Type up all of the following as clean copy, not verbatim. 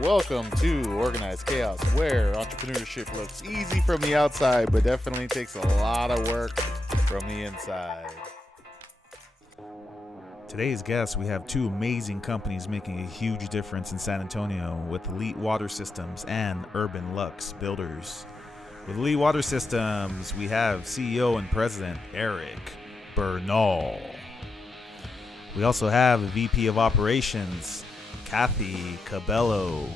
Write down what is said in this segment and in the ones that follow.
Welcome to Organized Chaos, where entrepreneurship looks easy from the outside, but definitely takes a lot of work from the inside. Today's guests, we have two amazing companies making a huge difference in San Antonio with Elite Water Systems and UrbanLUX Builders. With Elite Water Systems, we have CEO and President Erik Bernal. We also have a VP of Operations, Cabello.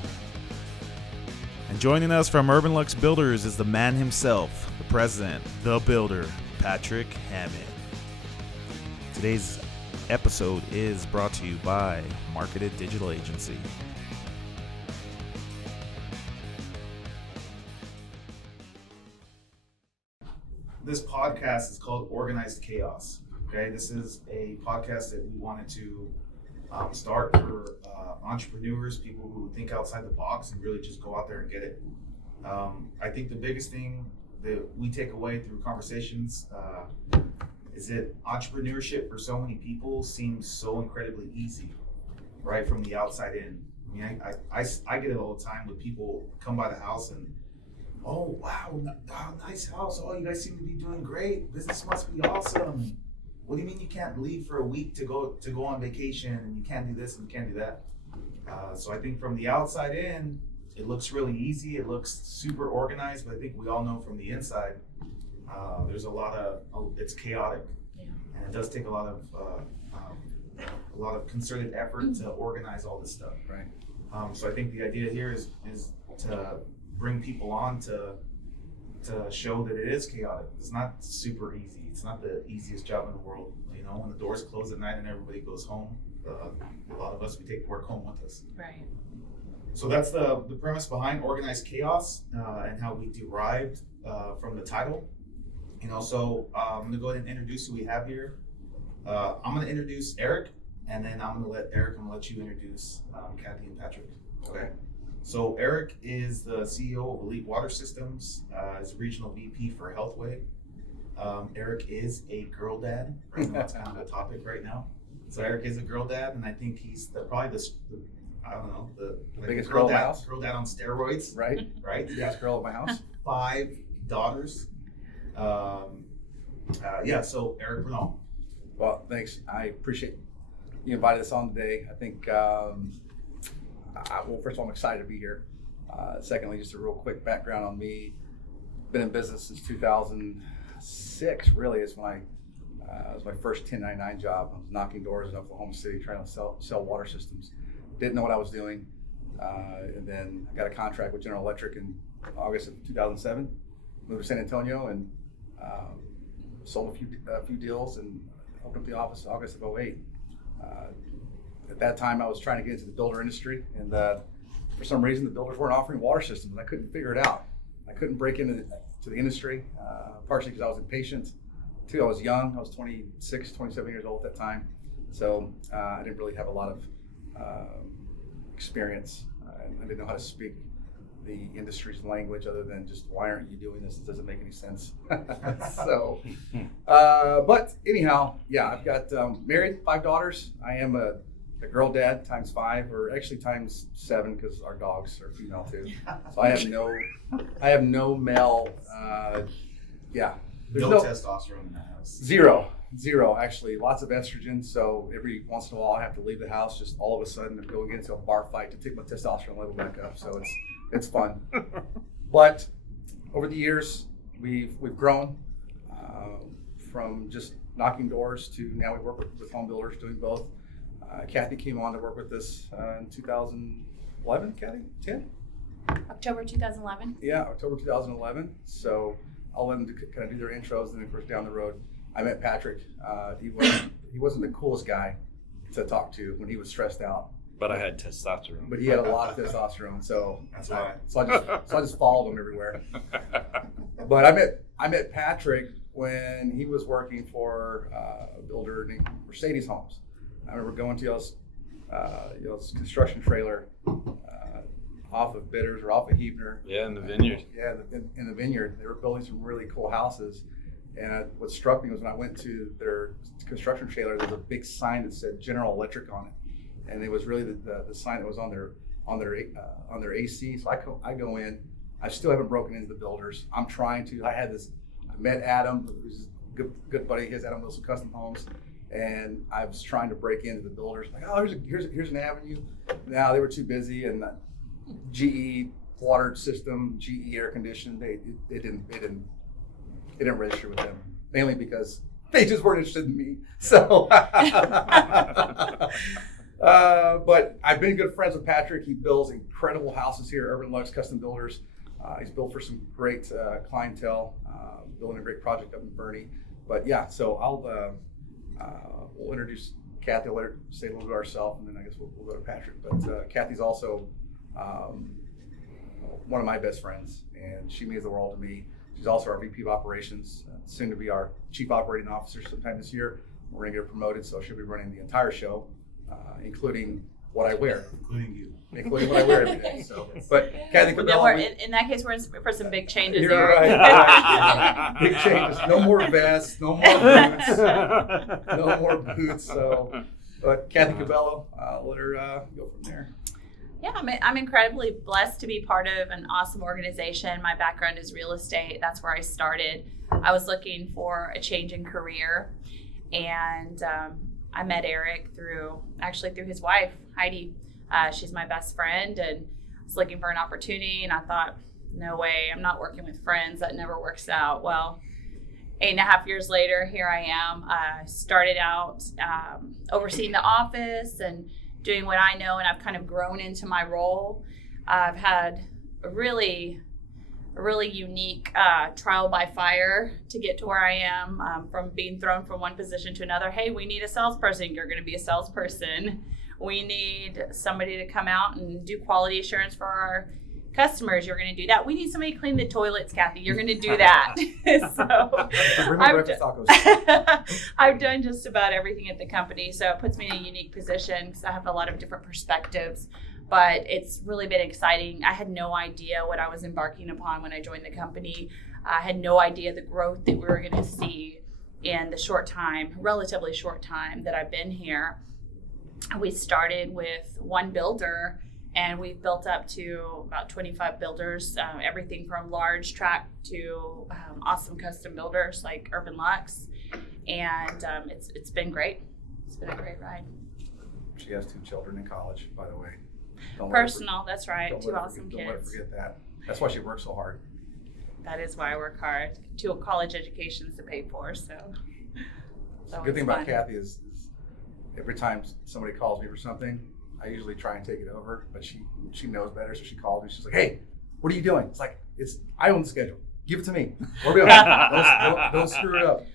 And joining us from UrbanLUX Builders is the man himself, the president, the builder, Patrick Hamann. Today's episode is brought to you by Marketed Digital Agency. This podcast is called Organized Chaos. Okay, this is a podcast that we wanted to start for entrepreneurs, people who think outside the box and really just go out there and get it. I think the biggest thing that we take away through conversations is that entrepreneurship for so many people seems so incredibly easy, right, from the outside in. I mean, I get it all the time with people come by the house and, oh, wow, nice house. Oh, you guys seem to be doing great. Business must be awesome. What do you mean you can't leave for a week to go on vacation and you can't do this and you can't do that? So I think from the outside in, it looks really easy. It looks super organized, but I think we all know from the inside, there's a lot of it's chaotic, and it does take a lot of concerted effort to organize all this stuff, right? So I think the idea here is to bring people on to show that it is chaotic. It's not super easy. It's not the easiest job in the world. You know, when the doors close at night and everybody goes home, a lot of us, we take work home with us. Right. So that's the premise behind Organized Chaos and how we derived from the title. You know, so I'm going to go ahead and introduce who we have here. I'm going to introduce Erik, and then I'm going to let you introduce Kathy and Patrick. Okay. So Erik is the CEO of Elite Water Systems, is regional VP for Healthway. Erik is a girl dad. Right now, that's kind of the topic right now. So Erik is a girl dad, and I think he's probably the biggest girl dad on steroids. Right. The biggest girl at my house. 5 daughters. So Erik Bernal. Well, thanks. I appreciate you invited us on today. I think, first of all, I'm excited to be here. Secondly, just a real quick background on me. Been in business since 2006, really, is when it was my first 1099 job. I was knocking doors in Oklahoma City trying to sell water systems. Didn't know what I was doing. And then I got a contract with General Electric in August of 2007. Moved to San Antonio and sold a few deals and opened up the office in August of 2008. At that time, I was trying to get into the builder industry, and for some reason, the builders weren't offering water systems. I couldn't figure it out. I couldn't break into the industry, partially because I was impatient. Two, I was young. I was 26, 27 years old at that time. So I didn't really have a lot of experience. I didn't know how to speak the industry's language other than just, why aren't you doing this? It doesn't make any sense. So, but anyhow, yeah, I've got married, 5 daughters. I am a girl dad times 5, or actually times 7, because our dogs are female too. So I have no male. There's no testosterone in the house. Zero, actually. Lots of estrogen. So every once in a while, I have to leave the house. Just all of a sudden, go get into a bar fight to take my testosterone level back up. So it's fun. But over the years, we've grown from just knocking doors to now we work with home builders doing both. Kathy came on to work with us in 2011, Kathy? 10? October 2011. Yeah, October 2011. So I'll let them kind of do their intros, and then of course down the road, I met Patrick. He wasn't the coolest guy to talk to when he was stressed out. But I had testosterone. But he had a lot of testosterone, so that's why. So I just followed him everywhere. But I met Patrick when he was working for a builder named Mercedes Homes. I remember going to y'all's construction trailer off of Bitters or off of Heebner. Yeah, in the vineyard. Yeah, in the vineyard. They were building some really cool houses. And what struck me was when I went to their construction trailer, there was a big sign that said General Electric on it. And it was really the sign that was on their on their AC. So I go in. I still haven't broken into the builders. I'm trying to. I met Adam, who's a good buddy of his, Adam Wilson Custom Homes, and I was trying to break into the builders. Like, oh, here's an avenue. Now they were too busy, and GE water system, GE air conditioning, they didn't register with them, mainly because they just weren't interested in me. So, but I've been good friends with Patrick. He builds incredible houses here, UrbanLUX Custom Builders. He's built for some great clientele, building a great project up in Bernie. But yeah, so we'll introduce Kathy. I'll let her say a little bit herself, and then I guess we'll go to Patrick. But Kathy's also one of my best friends, and she means the world to me. She's also our VP of Operations, soon to be our Chief Operating Officer sometime this year. We're going to get her promoted, so she'll be running the entire show, including what I wear. Including what I wear every day. So, but Kathy Cabello. In that case, we're in for some big changes. You're right. Big changes. No more vests. No more boots. No more boots. So, but Kathy Cabello, let her go from there. Yeah, I'm incredibly blessed to be part of an awesome organization. My background is real estate. That's where I started. I was looking for a change in career, and I met Erik through his wife, Heidi. She's my best friend, and I was looking for an opportunity, and I thought, no way, I'm not working with friends. That never works out. Well, 8.5 years later, here I am. I started out overseeing the office and doing what I know, and I've kind of grown into my role. I've had a really unique trial by fire to get to where I am, from being thrown from one position to another. Hey, we need a salesperson. You're going to be a salesperson. We need somebody to come out and do quality assurance for our customers. You're going to do that. We need somebody to clean the toilets, Kathy. You're going to do that. So I've done just about everything at the company. So it puts me in a unique position because I have a lot of different perspectives. But it's really been exciting. I had no idea what I was embarking upon when I joined the company. I had no idea the growth that we were going to see in the relatively short time that I've been here. We started with one builder, and we've built up to about 25 builders, everything from large tract to awesome custom builders like UrbanLUX. And it's been great. It's been a great ride. She has 2 children in college, by the way. That's right. 2 awesome kids. Don't let her forget that. That's why she works so hard. That is why I work hard. 2 college educations to pay for, so. The good thing about Kathy is every time somebody calls me for something, I usually try and take it over, but she knows better, so she calls me. She's like, "Hey, what are you doing?" It's like, I own the schedule. Give it to me. What are we doing? Don't screw it up.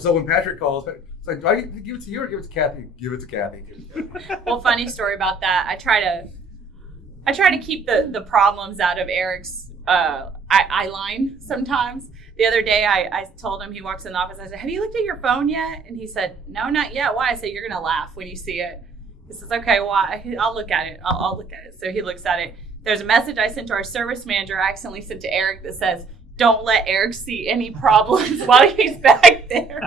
So when Patrick calls, it's like, do I give it to you or give it to Kathy? Give it to Kathy. Well, funny story about that. I try to keep the problems out of Erik's eye line sometimes. The other day, I told him, he walks in the office, I said, "Have you looked at your phone yet?" And he said, "No, not yet." Why? I said, "You're going to laugh when you see it." He says, "Okay, why?" I'll look at it. I'll look at it. So he looks at it. There's a message I sent to our service manager. I accidentally sent to Erik that says, "Don't let Erik see any problems while he's back there."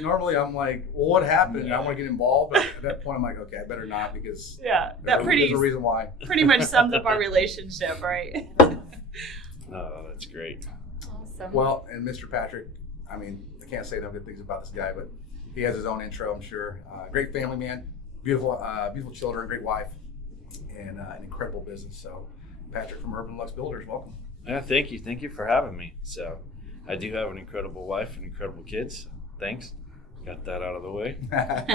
Normally I'm like, "Well, what happened?" I want to get involved, but at that point I'm like, "Okay, I better not," because there's a reason why. Pretty much sums up our relationship, right? Oh, that's great. Awesome. Well, and Mr. Patrick, I mean, I can't say no good things about this guy, but he has his own intro, I'm sure. Great family man, beautiful children, great wife, and an incredible business. So, Patrick from UrbanLUX Builders, welcome. Yeah, thank you. Thank you for having me. So, I do have an incredible wife and incredible kids. Thanks. Got that out of the way.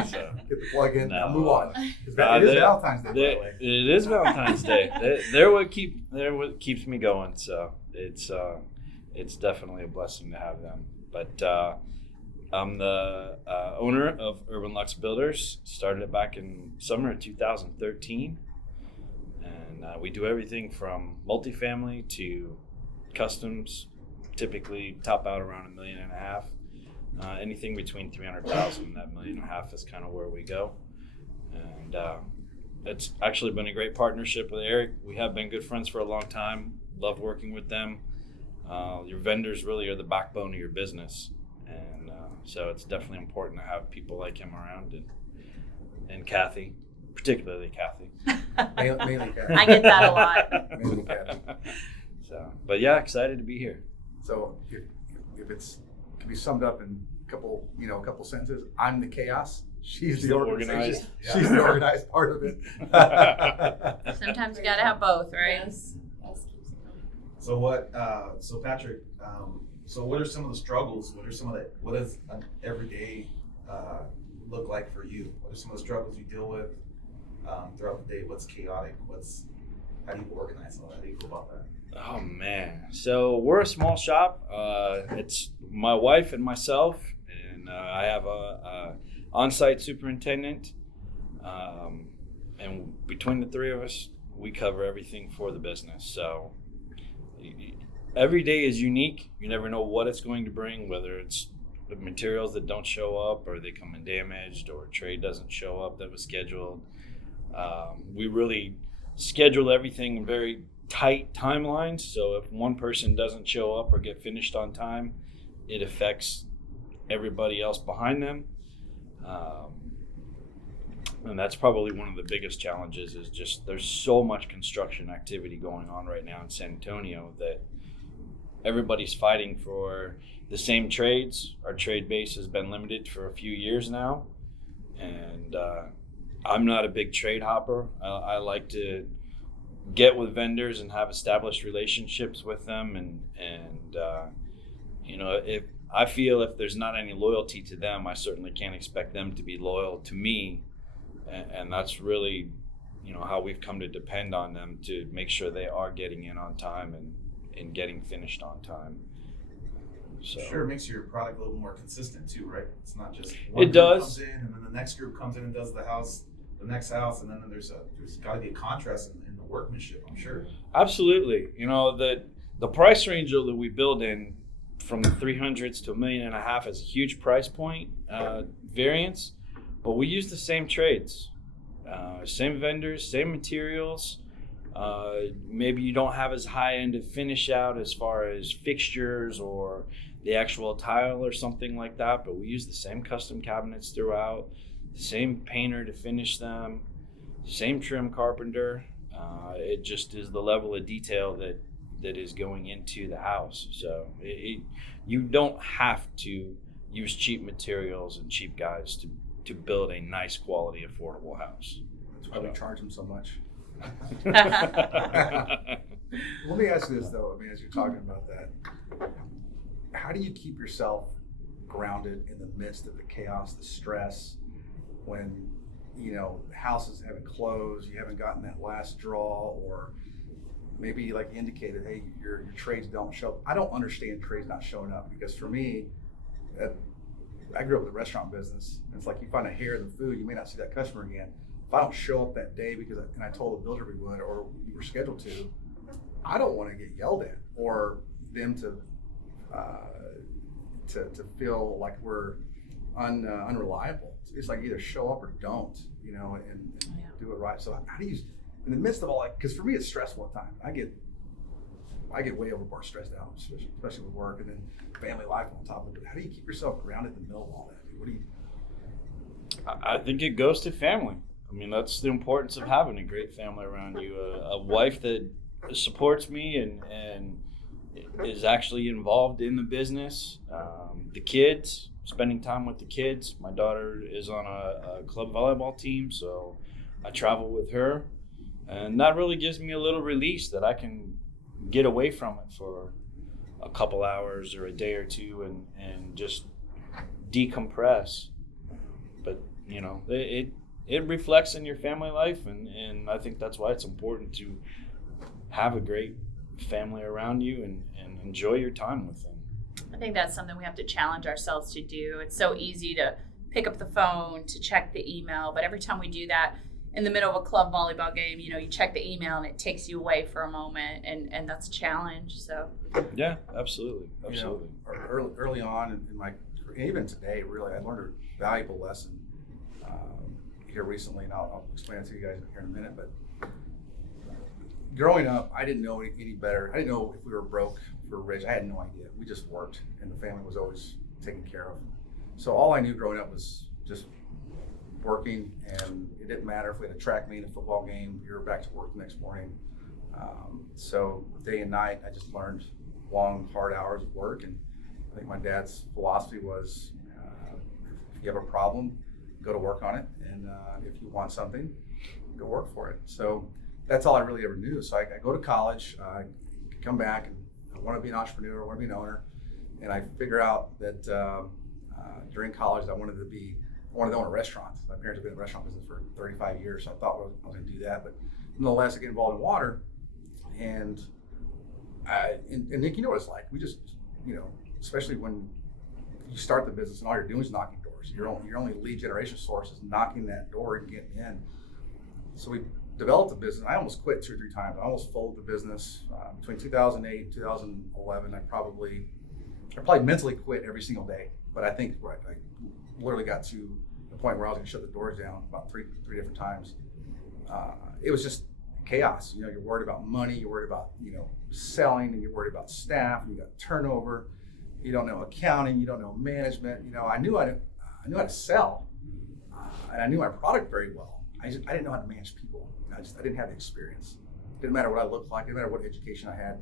So, get the plug in. Now move on. It is Valentine's Day, by the way. It is Valentine's Day. They're what keeps me going. So it's definitely a blessing to have them. But I'm the owner of UrbanLUX Builders. Started it back in summer of 2013. And we do everything from multifamily to customs, typically top out around $1.5 million. Anything between 300,000 and that $1.5 million is kind of where we go. And it's actually been a great partnership with Erik. We have been good friends for a long time. Love working with them. Your vendors really are the backbone of your business. And So it's definitely important to have people like him around, and Kathy, particularly Kathy. Mainly Kathy. I get that a lot. Mainly Kathy. So, but yeah, excited to be here. So if it's can be summed up in a couple sentences, I'm the chaos. She's the organization. organized. She's the organized part of it. Sometimes you got to have both, right? Yes. Yes, keeps it going. So what? So Patrick, so what are some of the struggles? What does an everyday look like for you? What are some of the struggles you deal with throughout the day? What's chaotic? How do you organize all that? How do you go about that? Oh man, so we're a small shop. It's my wife and myself, and I have a on-site superintendent. And between the three of us, we cover everything for the business. So every day is unique. You never know what it's going to bring, whether it's the materials that don't show up, or they come in damaged, or a trade doesn't show up that was scheduled. We really schedule everything in very tight timelines, so if one person doesn't show up or get finished on time, it affects everybody else behind them. And that's probably one of the biggest challenges, is just there's so much construction activity going on right now in San Antonio that everybody's fighting for the same trades. Our trade base has been limited for a few years now, and I'm not a big trade hopper. I like to get with vendors and have established relationships with them, and if I feel if there's not any loyalty to them, I certainly can't expect them to be loyal to me, and that's really how we've come to depend on them to make sure they are getting in on time and getting finished on time. So Sure, it makes your product a little more consistent too, right? It's not just It does. comes in and then the next group comes in and does the next house, and then there's got to be a contrast in the workmanship, I'm sure. absolutely, the price range that we build in from the 300s to $1.5 million is a huge price point variance, but we use the same trades, same vendors, same materials. Maybe you don't have as high end of finish out as far as fixtures or the actual tile or something like that, but we use the same custom cabinets throughout, the same painter to finish them, same trim carpenter. It just is the level of detail that is going into the house. So you don't have to use cheap materials and cheap guys to build a nice quality, affordable house. That's why we charge them so much. Let Let me ask you this though. I mean, as you're talking about that, how do you keep yourself grounded in the midst of the chaos, the stress, when houses haven't closed, you haven't gotten that last draw, or maybe like you indicated, hey, your trades don't show up. I don't understand trades not showing up, because for me, I grew up in the restaurant business, and it's like you find a hair in the food, you may not see that customer again. If I don't show up that day and I told the builder we would, or we were scheduled to, I don't want to get yelled at or them to feel like we're unreliable. It's like either show up or don't, and do it right. So how do you, in the midst of all that, because for me it's stressful at times. I get way overboard stressed out, especially with work and then family life on top of it. How do you keep yourself grounded in the middle of all that? What do you? I think it goes to family. I mean, that's the importance of having a great family around you. A wife that supports me and is actually involved in the business. The kids, spending time with the kids. My daughter is on a club volleyball team, so I travel with her. And that really gives me a little release that I can get away from it for a couple hours or a day or two and just decompress. But, it reflects in your family life, and I think that's why it's important to have a great family around you and enjoy your time with them. I think that's something we have to challenge ourselves to do. It's so easy to pick up the phone, to check the email, but every time we do that in the middle of a club volleyball game, you check the email and it takes you away for a moment, and that's a challenge. So Yeah, absolutely. Early on in my career, even today, really, I learned a valuable lesson here recently, and I'll explain it to you guys here in a minute. But growing up, I didn't know any better. I didn't know if we were broke, if we were rich. I had no idea. We just worked, and the family was always taken care of. So all I knew growing up was just working, and it didn't matter if we had a track meet, a football game, you were back to work the next morning. So day and night, I just learned long, hard hours of work. And I think my dad's philosophy was, if you have a problem, go to work on it. And if you want something, go work for it. So that's all I really ever knew. So I go to college, come back, and I want to be an entrepreneur, I want to be an owner. And I figure out that during college, I wanted to own a restaurant. My parents have been in the restaurant business for 35 years, so I thought I was going to do that. But nonetheless, I get involved in water. And Nick, you know what it's like. We just, especially when you start the business and all you're doing is knocking doors. Your only lead generation source is knocking that door and getting in. So we developed the business. I almost quit 2 or 3 times. I almost folded the business. Between 2008 and 2011, I probably mentally quit every single day. But I think I literally got to the point where I was going to shut the doors down about three different times. It was just chaos. You're worried about money, you're worried about selling, and you're worried about staff, and you got turnover. You don't know accounting, you don't know management. I knew how to sell, and I knew my product very well. I didn't know how to manage people. I didn't have the experience. It didn't matter what I looked like. It didn't matter what education I had.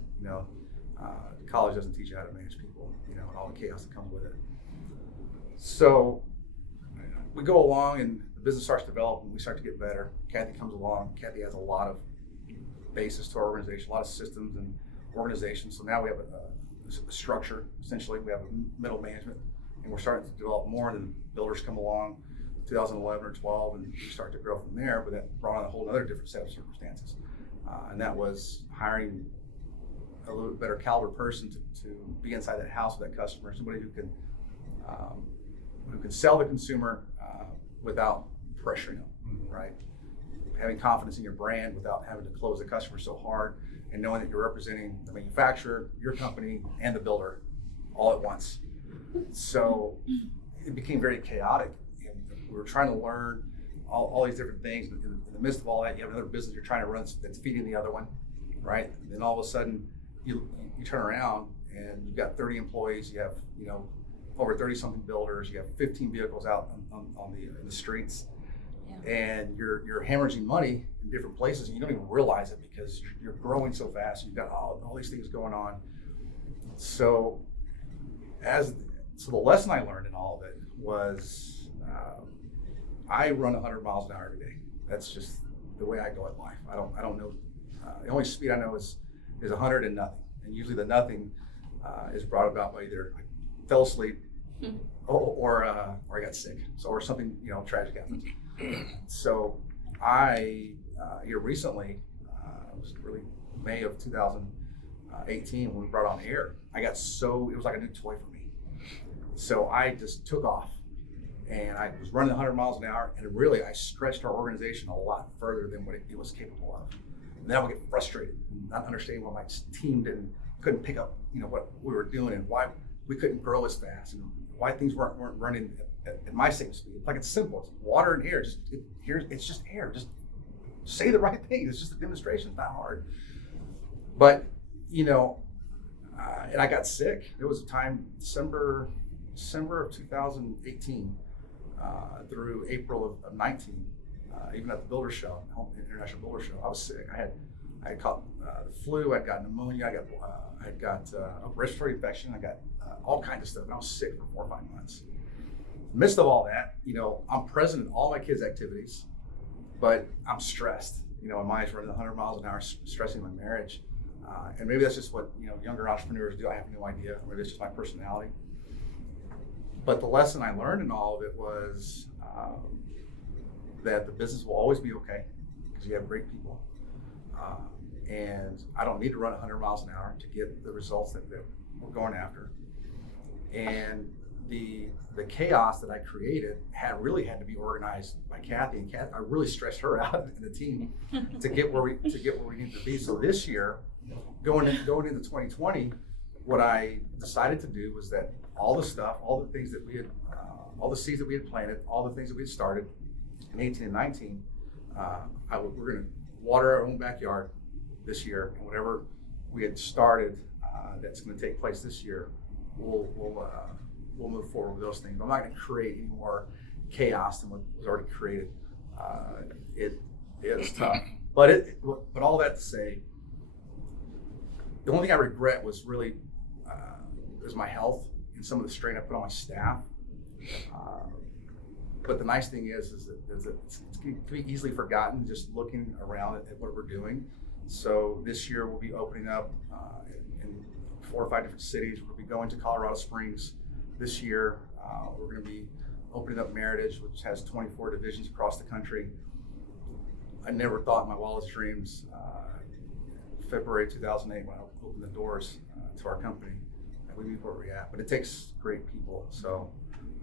College doesn't teach you how to manage people. And all the chaos that comes with it. So we go along, and the business starts to develop, and we start to get better. Kathy comes along. Kathy has a lot of basis to our organization, a lot of systems and organization. So now we have a structure. Essentially, we have a middle management, and we're starting to develop more. And then builders come along, 2011 or 12, and we start to grow from there. But that brought on a whole other different set of circumstances, and that was hiring a little bit better caliber person to be inside that house with that customer, somebody who can sell the consumer without pressuring them, right? Having confidence in your brand without having to close the customer so hard, and knowing that you're representing the manufacturer, your company, and the builder all at once. So it became very chaotic, and we were trying to learn all these different things. In the midst of all that, you have another business you're trying to run that's feeding the other one, right? And then all of a sudden, you turn around and you've got 30 employees, you have over 30 something builders, you have 15 vehicles out in the streets, and you're hemorrhaging money in different places, and you don't even realize it because you're growing so fast. You've got all these things going on. So the lesson I learned in all of it was I run 100 miles an hour every day. That's just the way I go at life. I don't know. The only speed I know is 100 and nothing, and usually the nothing is brought about by either I fell asleep or I got sick, or something tragic happens. So I here recently, it was really May of 2018 when we brought on air. It was like a new toy for me. So I just took off, and I was running 100 miles an hour, and really I stretched our organization a lot further than what it was capable of. And then I would get frustrated and not understanding why my team couldn't pick up what we were doing, and why we couldn't grow as fast, and why things weren't running at my same speed. It's simple. It's water and air. It's just air. Just say the right thing. It's just a demonstration. It's not hard. But and I got sick. There was a time, December of 2018 through April of 19. Even at the Builder Show, International Builder Show, I was sick. I had caught the flu. I'd got pneumonia. I had got a respiratory infection. I got all kinds of stuff, and I was sick for 4 or 5 months. In the midst of all that, I'm present in all my kids' activities, but I'm stressed. My mind's running 100 miles an hour, stressing my marriage, and maybe that's just what younger entrepreneurs do. I have no idea. Or maybe it's just my personality. But the lesson I learned in all of it was that the business will always be okay because you have great people, and I don't need to run 100 miles an hour to get the results that we're going after. And the chaos that I created really had to be organized by Kathy, and I really stressed her out and the team to get where we need to be. So this year, going into 2020, what I decided to do was that all the things that we had, all the seeds that we had planted, all the things that we had started in 18 and 19, we're going to water our own backyard this year, and whatever we had started that's going to take place this year, we'll we'll move forward with those things. But I'm not going to create any more chaos than what was already created. It is tough, but all that to say, the only thing I regret was really is my health and some of the strain I put on my staff. But the nice thing is that it's can be easily forgotten just looking around at what we're doing. So this year we'll be opening up in 4 or 5 different cities. We'll be going to Colorado Springs this year. We're going to be opening up Meritage, which has 24 divisions across the country. I never thought in my wildest dreams, February 2008, when I opened the doors to our company, that we'd be where we're at. But it takes great people. So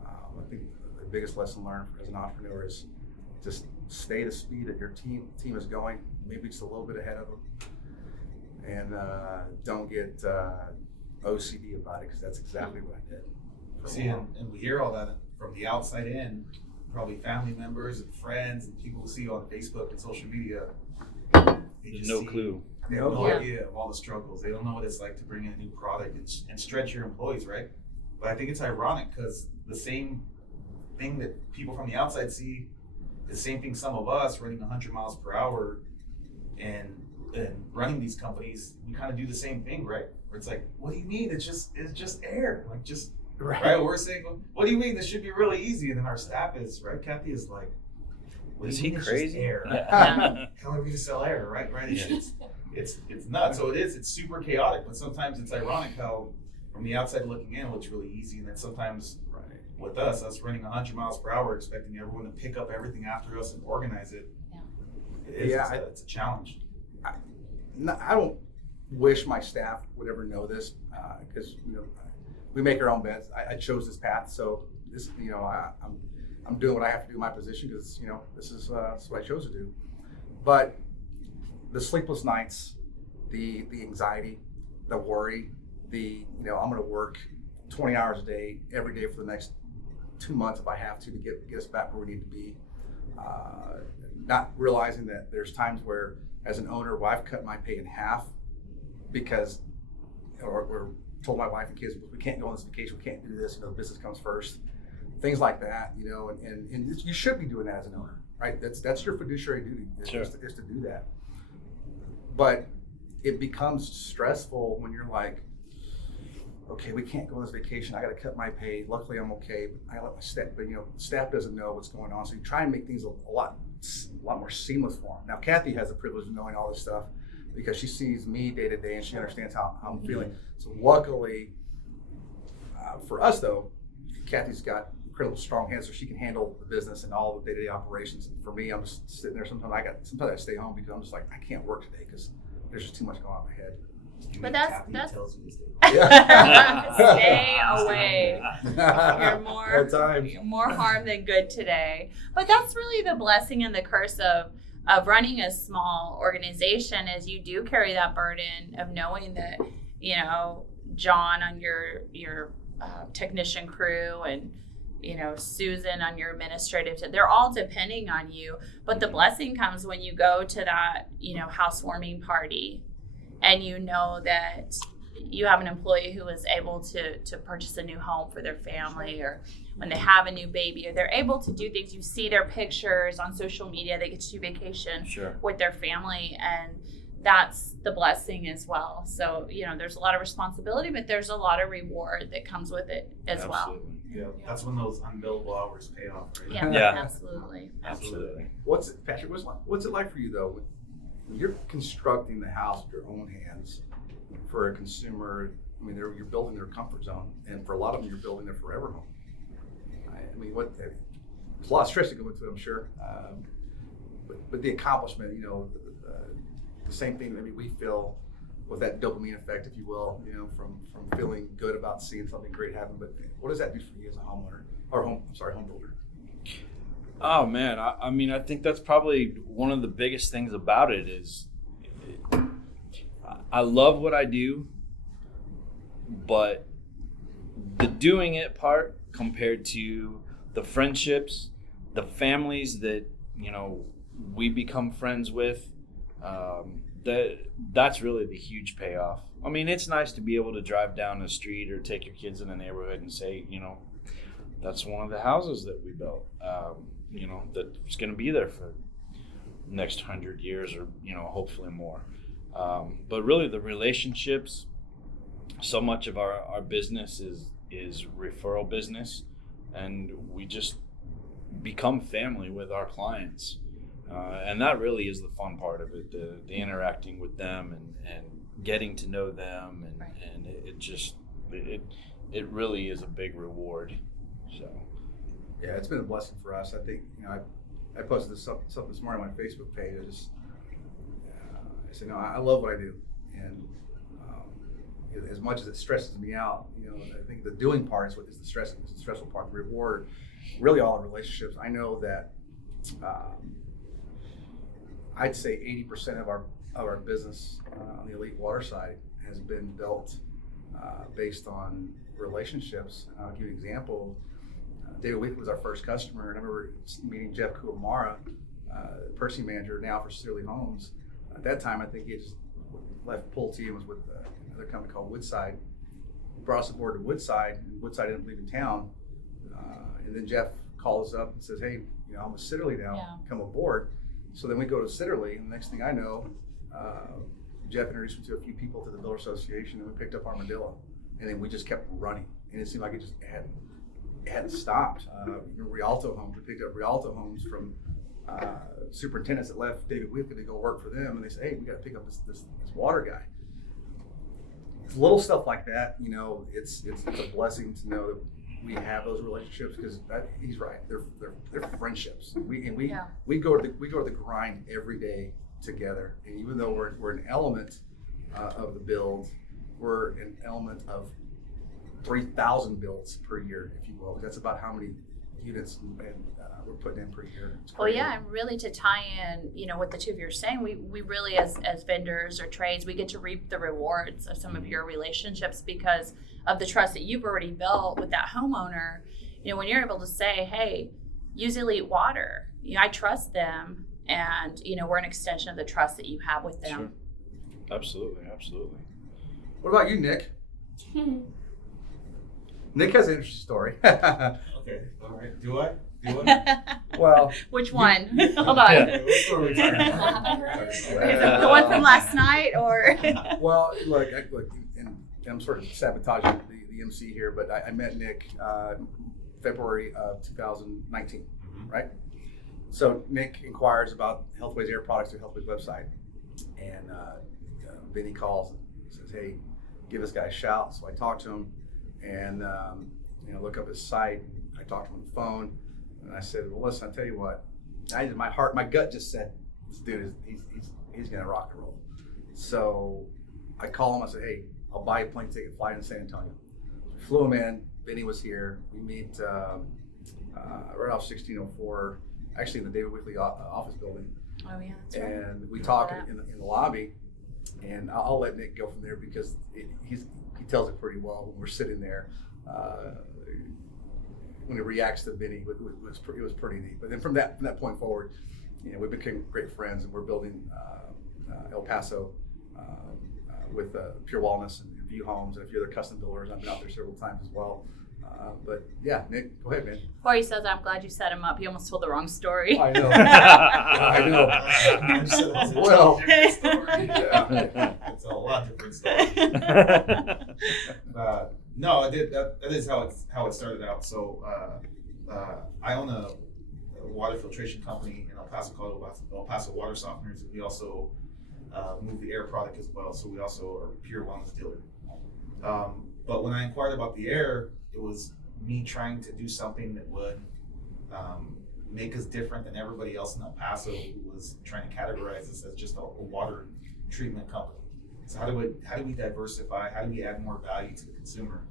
I think the biggest lesson learned as an entrepreneur is just stay the speed that your team is going, maybe just a little bit ahead of them, and don't get OCD about it, because that's exactly what I did. See, and we hear all that from the outside in, probably family members and friends and people who see on Facebook and social media. There's no clue. They have no idea of all the struggles. They don't know what it's like to bring in a new product and stretch your employees, right? But I think it's ironic because the same thing that people from the outside see, the same thing some of us running 100 miles per hour and running these companies, we kind of do the same thing, right? Where it's like, what do you mean? It's just air, like just right. We're saying, what do you mean? This should be really easy, and then our staff is right. Kathy is like, what is do you he mean crazy? It's just air. Yeah. How are we gonna sell air, right? It's nuts. So it's super chaotic, but sometimes it's ironic how from the outside looking in, it looks really easy, and then sometimes with us running 100 miles per hour, expecting everyone to pick up everything after us and organize it. It's a challenge. I don't wish my staff would ever know this, because we make our own beds. I chose this path, so this I'm doing what I have to do in my position, because this is what I chose to do. But the sleepless nights, the anxiety, the worry, I'm going to work 20 hours a day every day for the next 2 months if I have to get us back where we need to be. Not realizing that there's times where, as an owner, I've cut my pay in half because, or told my wife and kids, we can't go on this vacation, we can't do this, the business comes first. Things like that, and you should be doing that as an owner, right? That's your fiduciary duty, is to do that. But it becomes stressful when you're like, okay, we can't go on this vacation. I got to cut my pay. Luckily, I'm okay. But I let my staff, staff doesn't know what's going on. So you try and make things a lot more seamless for them. Now, Kathy has the privilege of knowing all this stuff because she sees me day to day and she understands how I'm feeling. So luckily, for us though, Kathy's got incredible strong hands, so she can handle the business and all the day-to-day operations. And for me, I'm just sitting there. Sometimes I stay home because I'm just like, I can't work today because there's just too much going on in my head. But that's tells you to stay stay away. You're more harm than good today. But that's really the blessing and the curse of running a small organization, is you do carry that burden of knowing that John on your technician crew and Susan on your administrative team, they're all depending on you. But the blessing comes when you go to that housewarming party and that you have an employee who is able to purchase a new home for their family, or when they have a new baby, or they're able to do things. You see their pictures on social media, they get to vacation with their family, and that's the blessing as well. So, there's a lot of responsibility, but there's a lot of reward that comes with it as well. Yeah, that's when those unbillable hours pay off, right? Yeah. Absolutely. What's it like for you though, when you're constructing the house with your own hands for a consumer? I mean, you're building their comfort zone, and for a lot of them, you're building their forever home. I mean, there's a lot of stress to go into it, I'm sure, but the accomplishment, the same thing maybe we feel with that dopamine effect, if you will, from feeling good about seeing something great happen. But what does that do for you as a homeowner home builder? Oh man, I think that's probably one of the biggest things about it is I love what I do, but the doing it part compared to the friendships, the families that we become friends with, that's really the huge payoff. I mean, it's nice to be able to drive down the street or take your kids in the neighborhood and say, that's one of the houses that we built, that's going to be there for the next 100 years or, hopefully more. But really the relationships, so much of our business is referral business, and we just become family with our clients. And that really is the fun part of it, the interacting with them and getting to know them, and it really is a big reward. So yeah, it's been a blessing for us. I think I posted something this morning on my Facebook page. I said, I love what I do, and as much as it stresses me out, I think the doing part is what is the stressful part. The reward, really, all the relationships. I know that. I'd say 80% of our business on the elite water side has been built based on relationships. I'll give you an example. David Weekly was our first customer, and I remember meeting Jeff Kuamara, purchasing manager now for Steerley Homes. At that time, I think he had just left Pulte and was with another company called Woodside. He brought us aboard to Woodside, and Woodside ended up leaving town. And then Jeff calls us up and says, "Hey, I'm with Steerley now. Come aboard." So then we go to Steerley, and the next thing I know, Jeff introduced me to a few people to the Builder Association, and we picked up Armadillo, and then we just kept running, and it seemed like it hadn't stopped. Rialto Homes, we picked up Rialto Homes from superintendents that left David Weekly to go work for them, and they said, "Hey, we got to pick up this water guy." It's little stuff like that, it's a blessing to know that we have those relationships, because he's right. They're friendships. We go to the grind every day together, and even though we're an element of the build, we're an element of 3,000 builds per year, if you will. That's about how many units we're putting in per year. Well, yeah, and really to tie in, what the two of you are saying, we really, as vendors or trades, we get to reap the rewards of some of your relationships because of the trust that you've already built with that homeowner. When you're able to say, "Hey, use Elite Water. I trust them," and we're an extension of the trust that you have with them. Sure. Absolutely. What about you, Nick? Nick has an interesting story. Okay, all right. Do I? Well, which one? Hold on. What story are we talking about? Is it the one from last night, or? Well, look, and I'm sort of sabotaging the MC here, but I met Nick February of 2019, right? So Nick inquires about Healthways air products through Healthways website, and Vinny calls and says, "Hey, give this guy a shout." So I talk to him, and look up his site. I talked to him on the phone, and I said, "Well, listen, I'll tell you what. My gut just said, this dude he's gonna rock and roll." So I call him. I said, "Hey, I'll buy a plane ticket, fly to San Antonio." We flew him in. Vinny was here. We meet right off 1604, actually in the David Weekly office building. Oh yeah, that's right. And we talk in the lobby, and I'll let Nick go from there because he tells it pretty well when we're sitting there. When he reacts to Vinny, it was pretty neat. But then from that point forward, we became great friends, and we're building El Paso with Pure Wellness and View Homes and a few other custom builders. I've been out there several times as well. But yeah, Nick, go ahead, man. Before he says that, I'm glad you set him up. He almost told the wrong story. I know. I know. Well, it's a lot different story. No, I did. That is how it started out. So I own a water filtration company in El Paso called El Paso Water Softeners. We also move the air product as well. So we also are a Pure Wellness dealer. But when I inquired about the air, it was me trying to do something that would make us different than everybody else in El Paso who was trying to categorize us as just a water treatment company. So how do we diversify? How do we add more value to the consumer?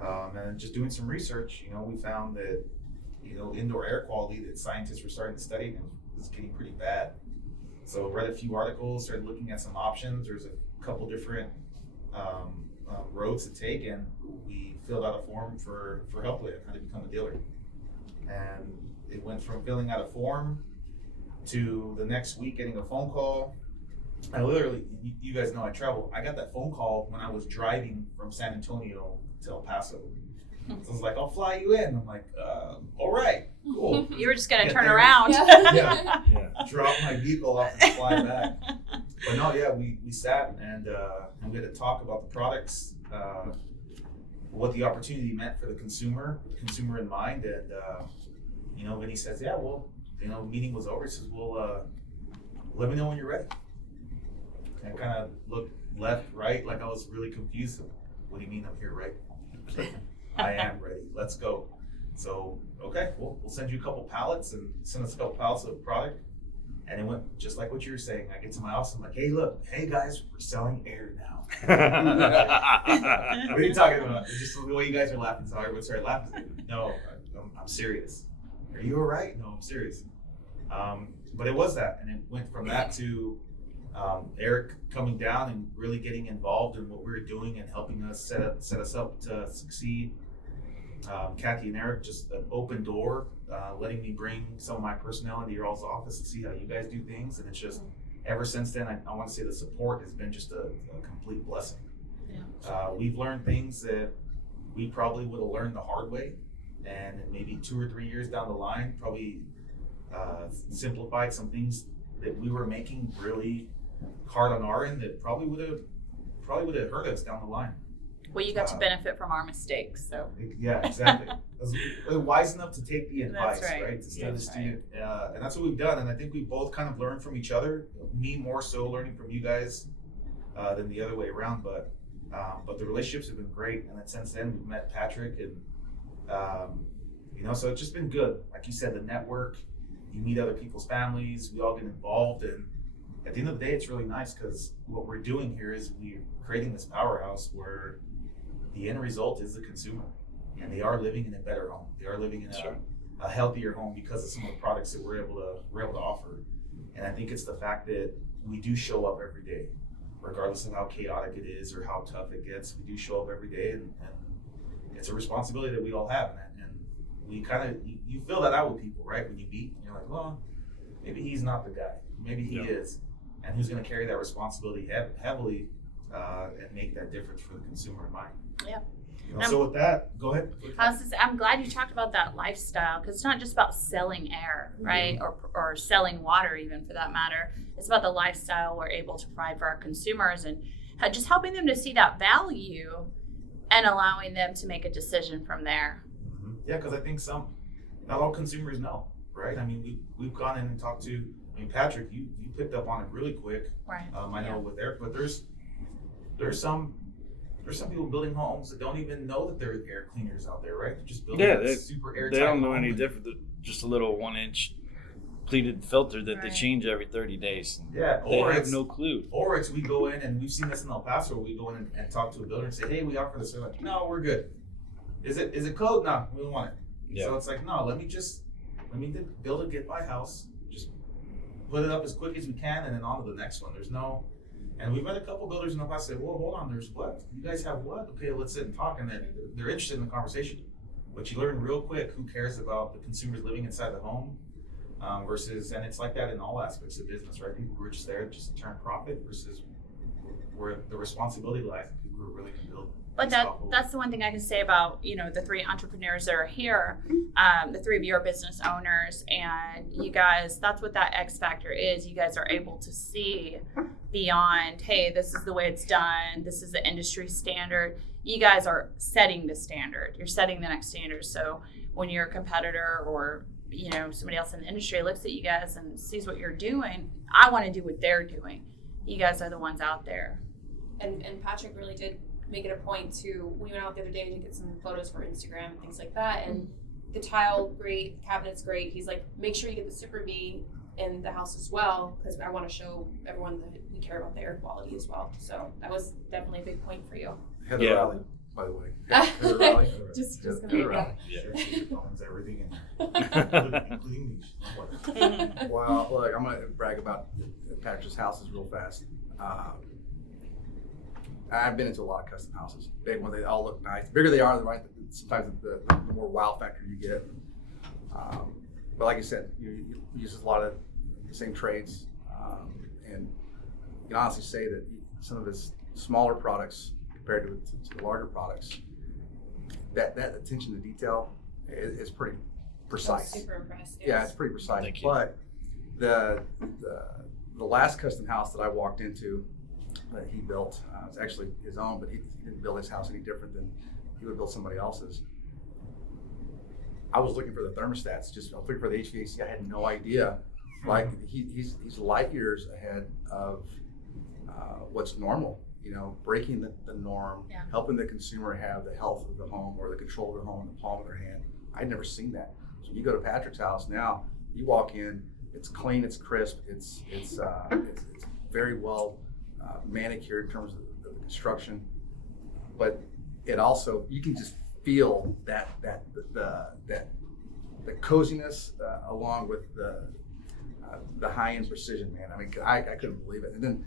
And just doing some research, we found that indoor air quality that scientists were starting to study was getting pretty bad. So read a few articles, started looking at some options. There's a couple different roads to take, and we filled out a form for Helpline, how to become a dealer. And it went from filling out a form to the next week getting a phone call I literally, you guys know I travel. I got that phone call when I was driving from San Antonio to El Paso. So I was like, I'll fly you in. I'm like, all right, cool. You were just gonna Get turn there. around. Yeah. Yeah. Drop my vehicle off and fly back. But no, yeah, we sat and we had to talk about the products, what the opportunity meant for the consumer in mind. And, Vinny says, yeah, well, meeting was over. He says, well, let me know when you're ready. And I kind of looked left, right, like I was really confused. What do you mean I'm here, right? I am ready. Let's go. So, okay, we'll send you a couple pallets and send us a couple pallets of product. And it went just like what you were saying. I get to my office, I'm like, hey guys, we're selling air now. What are you talking about? It's just the way you guys are laughing. So everyone started laughing. No, I'm serious. Are you all right? No, I'm serious. But it was that. And it went from that to Erik coming down and really getting involved in what we were doing and helping us set us up to succeed. Kathy and Erik, just an open door, letting me bring some of my personnel into your all's office and see how you guys do things. And it's just, ever since then, I want to say the support has been just a complete blessing. Yeah. We've learned things that we probably would have learned the hard way. And maybe 2 or 3 years down the line, probably simplified some things that we were making really hard on our end that probably would have hurt us down the line. Well, you got to benefit from our mistakes, so. Yeah, exactly. I was wise enough to take the advice, That's right. To stay the student. And that's what we've done. And I think we both kind of learned from each other. Me more so learning from you guys than the other way around. But the relationships have been great. And then since then, we've met Patrick and, so it's just been good. Like you said, the network, you meet other people's families, we all get involved. And at the end of the day, it's really nice because what we're doing here is we're creating this powerhouse where the end result is the consumer, and they are living in a better home. They are living in a healthier home because of some of the products that we're able to offer. And I think it's the fact that we do show up every day, regardless of how chaotic it is or how tough it gets. We do show up every day, and it's a responsibility that we all have. And we kind of you feel that out with people, right? When you meet, you're like, well, maybe he's not the guy. Maybe he is, and who's going to carry that responsibility heavily and make that difference for the consumer in mind. Yeah. So with that, go ahead. I'm glad you talked about that lifestyle because it's not just about selling air, right? Mm-hmm. Or selling water, even for that matter. It's about the lifestyle we're able to provide for our consumers and just helping them to see that value and allowing them to make a decision from there. Mm-hmm. Yeah, because I think not all consumers know, right? I mean, we've gone in and talked to. I mean, Patrick, you picked up on it really quick. Right. I know with Erik, but there's some people building homes that don't even know that there are air cleaners out there, right? They're just building super airtight. They don't know any different. They're just a little 1-inch pleated filter that they change every 30 days. Yeah, they have no clue. Or we go in and we've seen this in El Paso. We go in and talk to a builder and say, hey, we offer this. They're like, no, we're good. Is it code? No, we don't want it. Yeah. So it's like, no, let me build a get by house. Just put it up as quick as we can and then on to the next one. And we've met a couple builders in the past say, well, hold on, there's what? You guys have what? Okay, let's sit and talk. And then they're interested in the conversation. But you learn real quick who cares about the consumers living inside the home versus, and it's like that in all aspects of business, right? People who are just there just to turn profit versus where the responsibility lies in people who are really going to build. But that's the one thing I can say about, the 3 entrepreneurs that are here, the 3 of you are business owners, and you guys, that's what that X factor is. You guys are able to see beyond, hey, this is the way it's done. This is the industry standard. You guys are setting the standard. You're setting the next standard. So when your competitor or, somebody else in the industry looks at you guys and sees what you're doing, I want to do what they're doing. You guys are the ones out there. And Patrick really did make it a point to, we went out the other day to get some photos for Instagram and things like that, and the tile great, the cabinet's great. He's like, make sure you get the Super V in the house as well, because I want to show everyone that we care about the air quality as well. So that was definitely a big point for you. Heather Raleigh, by the way. Heather Raleigh. just gonna Heather make Raleigh. Share your phones, everything in there, including these. Well, look, I'm going to brag about Patrick's houses real fast. I've been into a lot of custom houses. Big ones, they all look nice. The bigger they are, right? Sometimes the more wow factor you get. But like I said, you use a lot of the same trades, and you can honestly say that some of his smaller products compared to the larger products, that attention to detail is pretty precise. Super impressed. Yes. Yeah, it's pretty precise. Thank you. But the last custom house that I walked into that he built, it's actually his own, but he didn't build his house any different than he would build somebody else's. I was looking for the thermostats, I was looking for the HVAC. I had no idea. Like he's light years ahead of what's normal. Breaking the norm, Yeah. helping the consumer have the health of the home or the control of the home in the palm of their hand. I'd never seen that. So you go to Patrick's house now, you walk in, it's clean, it's crisp, it's very well manicured in terms of the construction, but it also, you can just feel that the coziness along with the high-end precision, man. I mean, I couldn't believe it. And then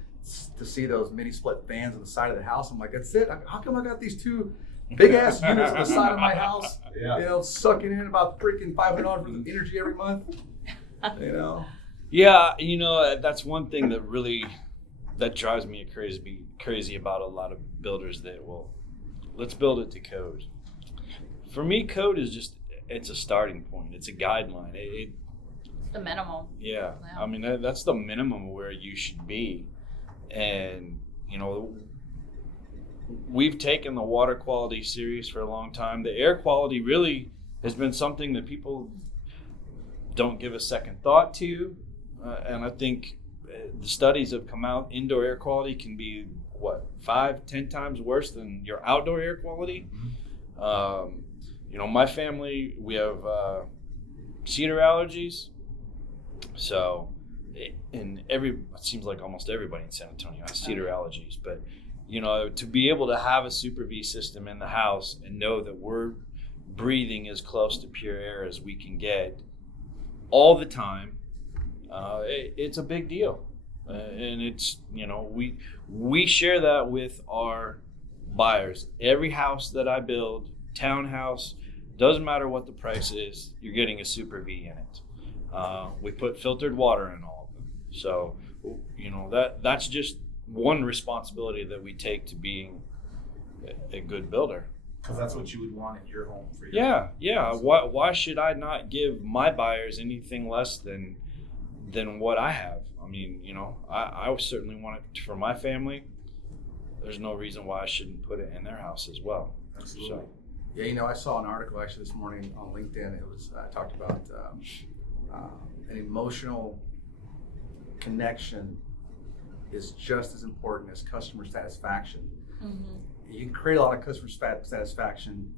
to see those mini split fans on the side of the house, I'm like, that's it. How come I got these two big ass units on the side of my house? Yeah. Sucking in about freaking $500 worth of energy every month. Yeah, that's one thing that drives me crazy about a lot of builders that let's build it to code. For me, code is it's a starting point. It's a guideline. It's the minimum. Yeah. Wow. I mean, that's the minimum where you should be. And, we've taken the water quality serious for a long time. The air quality really has been something that people don't give a second thought to. And I think the studies have come out, indoor air quality can be 5-10 times worse than your outdoor air quality. My family, we have cedar allergies. So, it seems like almost everybody in San Antonio has cedar allergies. But, to be able to have a Super V system in the house and know that we're breathing as close to pure air as we can get all the time, it's a big deal. And it's, we share that with our buyers. Every house that I build, townhouse, doesn't matter what the price is, you're getting a Super V in it. We put filtered water in all of them. So, that's just one responsibility that we take to being a good builder. Because that's what you would want in your home for your Yeah. Why should I not give my buyers anything less than what I have? I mean, I certainly want it for my family. There's no reason why I shouldn't put it in their house as well. Absolutely. So. Yeah, I saw an article actually this morning on LinkedIn. It was talked about an emotional connection is just as important as customer satisfaction. Mm-hmm. You can create a lot of customer satisfaction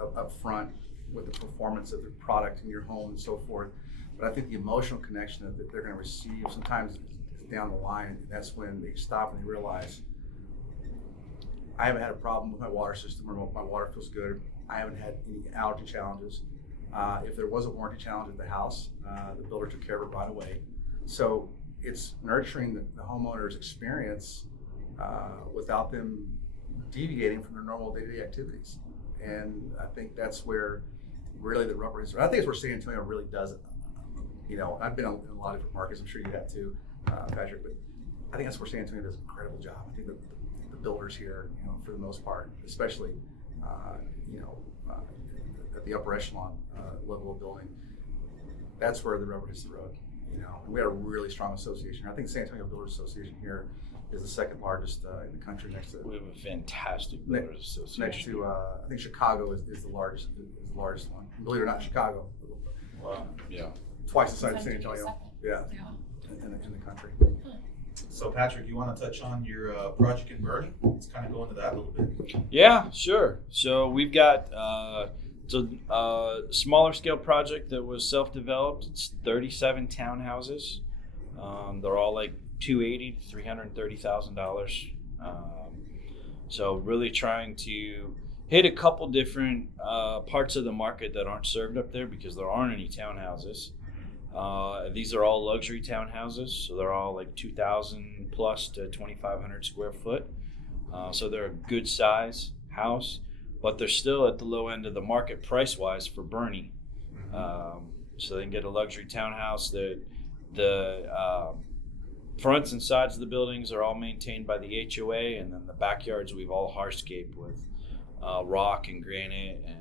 up front with the performance of the product in your home and so forth. But I think the emotional connection that they're going to receive sometimes is down the line. And that's when they stop and they realize, I haven't had a problem with my water system, or my water feels good. I haven't had any allergy challenges. If there was a warranty challenge at the house, the builder took care of it right away. So it's nurturing the homeowner's experience without them deviating from their normal day-to-day activities. And I think that's where really the rubber is. I think it's where San Antonio really does it. I've been in a lot of different markets. I'm sure you have too, Patrick. But I think that's where San Antonio does an incredible job. I think the builders here, for the most part, especially, at the upper echelon level of building, that's where the rubber hits the road. And we have a really strong association. I think the San Antonio Builders Association here is the second largest in the country, next to. We have a fantastic builders association. Next to, I think Chicago is the largest one. Believe it or not, Chicago. Wow. Yeah. Twice the size of San Antonio. Yeah. In the country. So Patrick, you want to touch on your project in Bernie? Let's kind of go into that a little bit. Yeah, sure. So we've got it's a smaller scale project that was self-developed. It's 37 townhouses. They're all like $280,000 to $330,000. So really trying to hit a couple different parts of the market that aren't served up there because there aren't any townhouses. These are all luxury townhouses, so they're all like 2,000 plus to 2,500 square foot. So they're a good size house, but they're still at the low end of the market price-wise for Bernie. So they can get a luxury townhouse. The fronts and sides of the buildings are all maintained by the HOA, and then the backyards we've all hardscaped with rock and granite and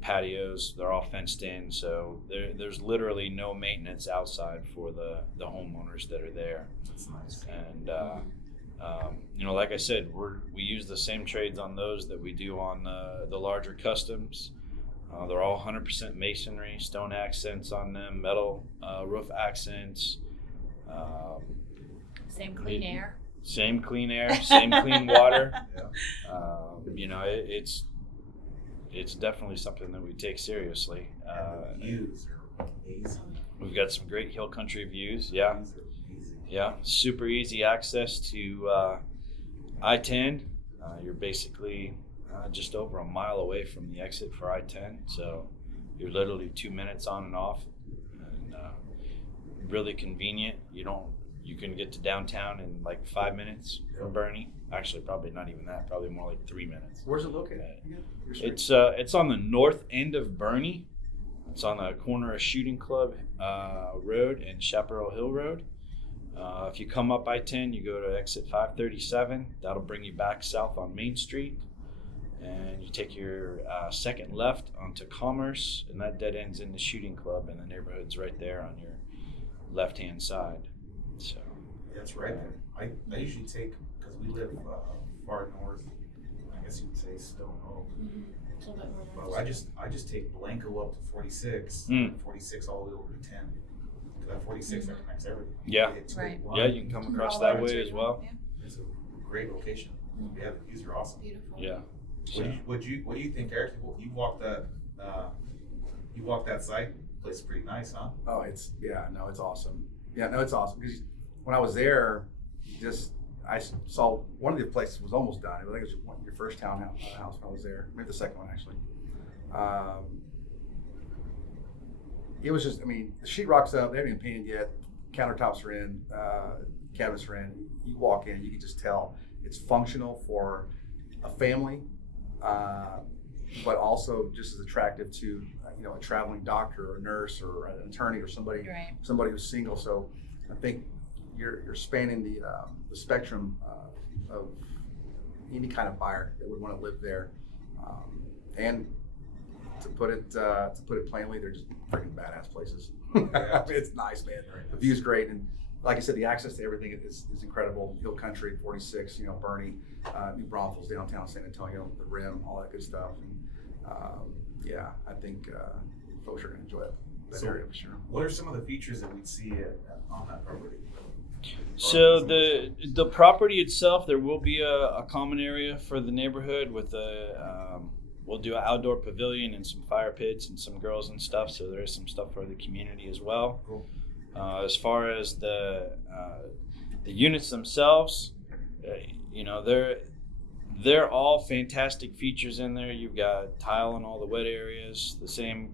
patios. They're all fenced in, so there's literally no maintenance outside for the homeowners that are there. That's nice. And like I said, we use the same trades on those that we do on the larger customs. They're all 100% masonry, stone accents on them, metal roof accents. Same clean air. Same clean air, same clean water. Yeah. It's definitely something that we take seriously. And the views are amazing. We've got some great hill country views. Yeah. Views are amazing. Yeah, super easy access to I-10. You're basically just over a mile away from the exit for I-10, so you're literally 2 minutes on and off, and really convenient. You can get to downtown in like 5 minutes from Bernie. Actually, probably not even that. Probably more like 3 minutes. Where's it located? It's on the north end of Bernie. It's on the corner of Shooting Club Road and Chaparral Hill Road. If you come up I-10, you go to exit 537. That'll bring you back south on Main Street. And you take your second left onto Commerce, and that dead ends in the Shooting Club, and the neighborhood's right there on your left-hand side. So That's right there. I usually take, because we live far north, I guess you would say Stone Oak. A little bit more Well, north. I just take Blanco up to 46, Mm. 46 all the way over to 10. Because that 46 that connects everything. Yeah. It's Right. yeah, you can come across that way as well. It's a great location. Yeah, the views are awesome. Beautiful. Yeah. What do you think, Eric? You walked that site. Place is pretty nice, huh? Oh, it's awesome. Yeah, no, it's awesome because when I was there, I saw one of the places was almost done. I think it was your first townhouse when I was there, maybe the second one actually. It was just, the sheetrock's up. They haven't even painted yet. Countertops are in. Cabinets are in. You walk in, you can just tell it's functional for a family, but also just as attractive to a traveling doctor or a nurse or an attorney or somebody who's single. So I think you're spanning the spectrum of any kind of buyer that would want to live there. And to put it plainly, they're just freaking badass places. It's nice, man. The view's great, and like I said, the access to everything is incredible. Hill Country, 46, Bernie, New Braunfels, downtown San Antonio, the Rim, all that good stuff. And I think folks are going to enjoy that area for sure. What are some of the features that we'd see on that property? So the property itself, there will be a common area for the neighborhood with we'll do an outdoor pavilion and some fire pits and some grills and stuff. So there is some stuff for the community as well. Cool. As far as the units themselves, they're all fantastic features in there. You've got tile in all the wet areas, the same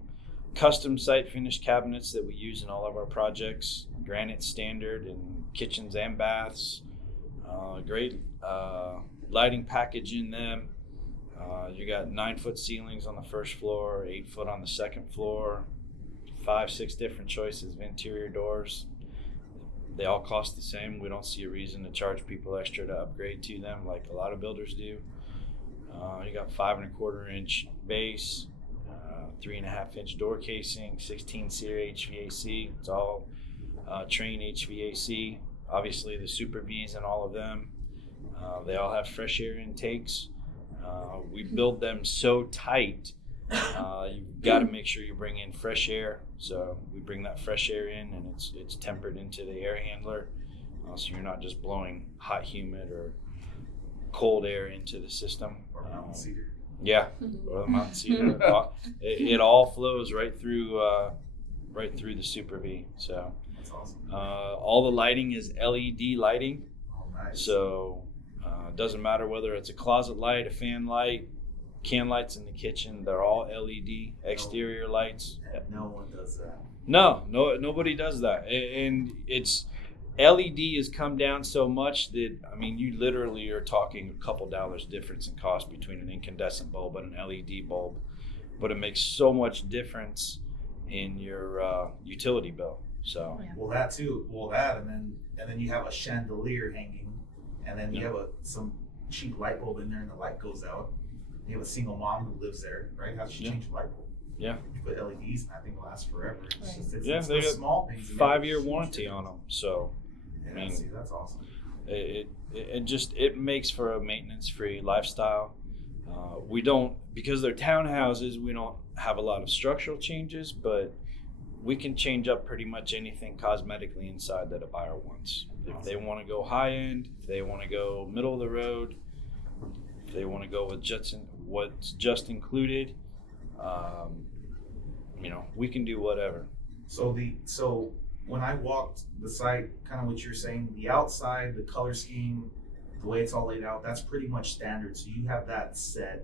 custom site finished cabinets that we use in all of our projects, granite standard in kitchens and baths, great lighting package in them. You got 9-foot ceilings on the first floor, 8 foot on the second floor, 5-6 different choices of interior doors. They all cost the same. We don't see a reason to charge people extra to upgrade to them like a lot of builders do. You got 5.25 inch base, 3.5 inch door casing, 16 SEER HVAC. It's all Train HVAC. Obviously the Super V's in all of them. They all have fresh air intakes. We build them so tight, you've got to make sure you bring in fresh air. So we bring that fresh air in, and it's tempered into the air handler, so you're not just blowing hot, humid, or cold air into the system. Or mountain cedar. Yeah, or the mountain cedar. It all flows right through the Super V. So That's awesome. all the lighting is LED lighting. Oh, nice. So it doesn't matter whether it's a closet light, a fan light, can lights in the kitchen. They're all LED exterior lights. No one does that. No, nobody does that. And it's LED has come down so much that you literally are talking a couple dollars difference in cost between an incandescent bulb and an LED bulb, but it makes so much difference in your utility bill. So Well, that too. Well, that and then you have a chandelier hanging, and then you have some cheap light bulb in there, and the light goes out. You have a single mom who lives there, right? How does she change the light bulb? Yeah. You put LEDs, and that thing lasts forever. It's just, it's they the got small things. that make 5-year a huge warranty on them. So Yeah, I mean, see, that's awesome. it makes for a maintenance-free lifestyle. We don't, because they're townhouses, we don't have a lot of structural changes, but we can change up pretty much anything cosmetically inside that a buyer wants. If they want to go high end, if they want to go middle of the road, if they want to go with what's just included, we can do whatever. So when I walked the site, kind of what you're saying, the outside, the color scheme, the way it's all laid out, that's pretty much standard. So you have that set.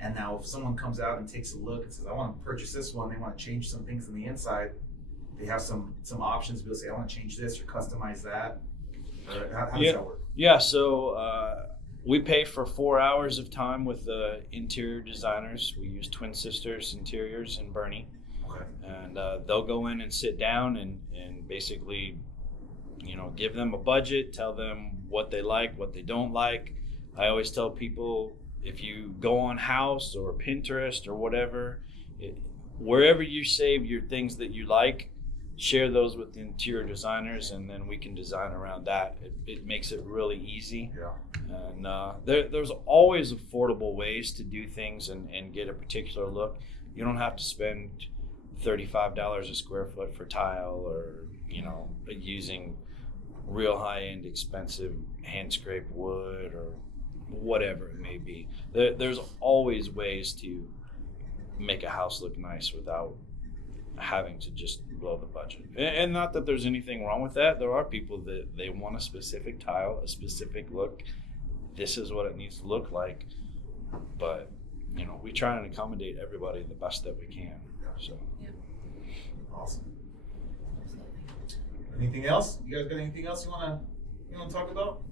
And now if someone comes out and takes a look and says, I want to purchase this one, they want to change some things on the inside, they have some options. They'll say, I want to change this or customize that. Or how does that work? Yeah, so we pay for 4 hours of time with the interior designers. We use Twin Sisters Interiors in Bernie. Okay. And they'll go in and sit down and basically, give them a budget, tell them what they like, what they don't like. I always tell people, if you go on House or Pinterest or whatever, wherever you save your things that you like, share those with the interior designers, and then we can design around that. It makes it really easy. Yeah. And there's always affordable ways to do things and get a particular look. You don't have to spend $35 a square foot for tile, or using real high-end expensive hand scraped wood or whatever it may be. There's always ways to make a house look nice without having to just blow the budget. And not that there's anything wrong with that. There are people that they want a specific tile, a specific look. This is what it needs to look like. But we try and accommodate everybody the best that we can. So Awesome. Anything else? You guys got anything else you wanna talk about?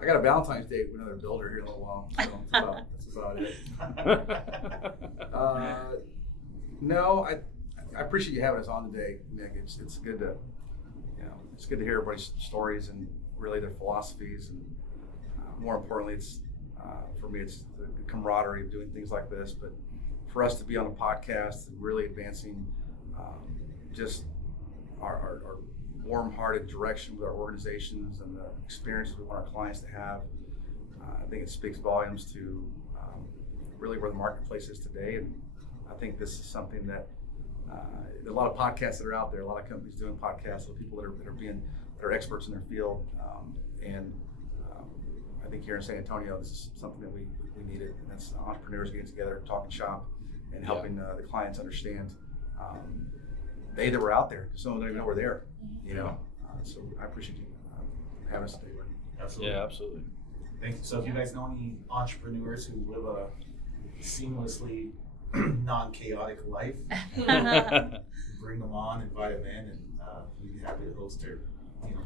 I got a Valentine's Day with another builder here in a little while, so that's about it. No, I appreciate you having us on today, Nick. It's good to hear everybody's stories and really their philosophies, and more importantly, it's for me, it's the camaraderie of doing things like this. But for us to be on a podcast and really advancing just our warm-hearted direction with our organizations and the experiences we want our clients to have, I think it speaks volumes to really where the marketplace is today. And I think this is something that there are a lot of podcasts that are out there, a lot of companies doing podcasts, with people that are experts in their field, and I think here in San Antonio, this is something that we needed, and that's entrepreneurs getting together, talking shop, and helping the clients understand they that were out there, because some of them don't even know we're there, so I appreciate you having us today. Absolutely. yeah, absolutely. Thank you. So if you guys know any entrepreneurs who live a seamlessly non-chaotic life, bring them on, invite them in, and we'd be happy to host or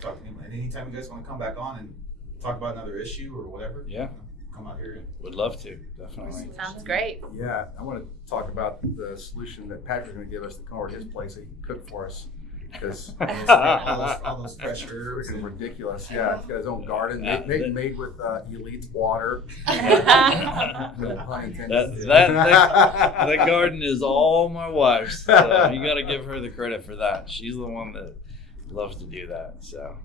talk to him. And anytime you guys want to come back on and talk about another issue or whatever, come out here. Would love to, definitely. Sounds great. Yeah, I want to talk about the solution that Patrick's going to give us to come over to his place so he can cook for us. Because all those fresh herbs. Freaking ridiculous. Yeah, he's got his own garden made with Elite water. That garden is all my wife's. So you got to give her the credit for that. She's the one that loves to do that. So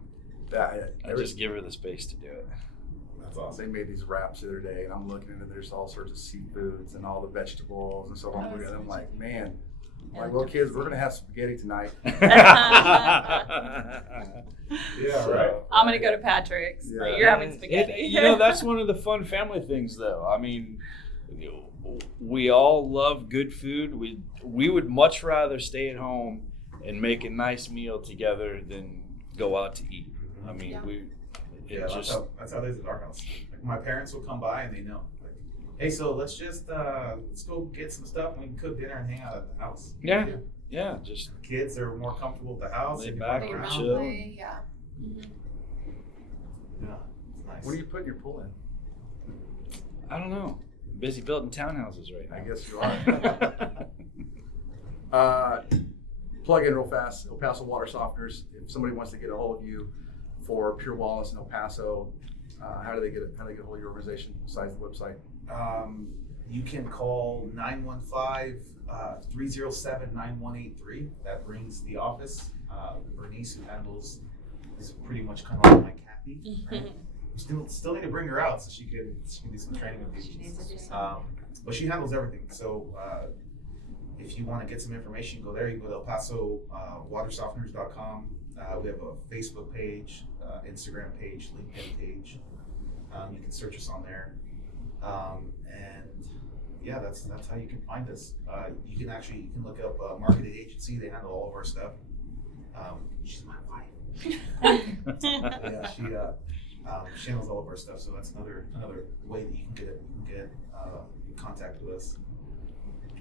I just give her the space to do it. That's awesome. They made these wraps the other day, and I'm looking at it. There's all sorts of seafoods and all the vegetables and so on. And I'm like, man. Well, kids, we're gonna have spaghetti tonight. Yeah, right. I'm gonna go to Patrick's. Yeah. You're having spaghetti. That's one of the fun family things, though. I mean, we all love good food. We would much rather stay at home and make a nice meal together than go out to eat. I mean, that's how it is at our house. Like, my parents will come by and they know. Hey, so let's go get some stuff and we can cook dinner and hang out at the house. Yeah, just kids are more comfortable at the house. Lay they back can and walk chill. around. Yeah. Yeah, it's nice. What do you put in your pool in? I don't know. I'm busy building townhouses right now. I guess you are. plug in real fast, El Paso water softeners. If somebody wants to get a hold of you for pure wellness in El Paso, how do they get a hold of your organization besides the website? You can call 915-307-9183. That rings the office. Bernice, who handles, is pretty much kind of like my Kathy. Right? Still need to bring her out so she can do some training with She needs to do you. some. But she handles everything. So if you want to get some information, go there. You go to El Paso watersofteners.com. We have a Facebook page, Instagram page, LinkedIn page. You can search us on there. And yeah, that's how you can find us. You can look up marketing agency. They handle all of our stuff. She's my wife. Yeah, she handles all of our stuff. So that's another way that you can get in contact with us.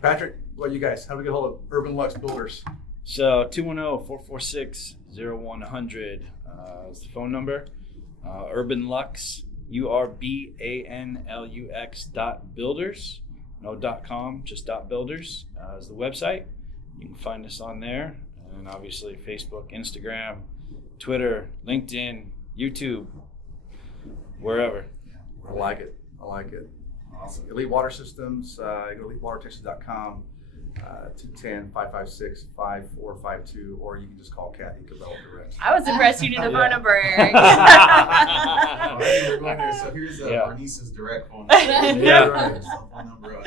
Patrick, what you guys? How do we get a hold of UrbanLUX Builders? So 210-446-0100 is the phone number. UrbanLUX, UrbanLUX.builders. No .com, just .builders is the website. You can find us on there. And obviously Facebook, Instagram, Twitter, LinkedIn, YouTube, wherever. I like it. Awesome. Elite Water Systems, go to elitewatertexas.com, 210-556-5452, or you can just call Kathy Cabello direct. I was impressed you knew the phone number, Eric. We're going there. So here's Bernice's direct phone number. Yeah. Cell phone number.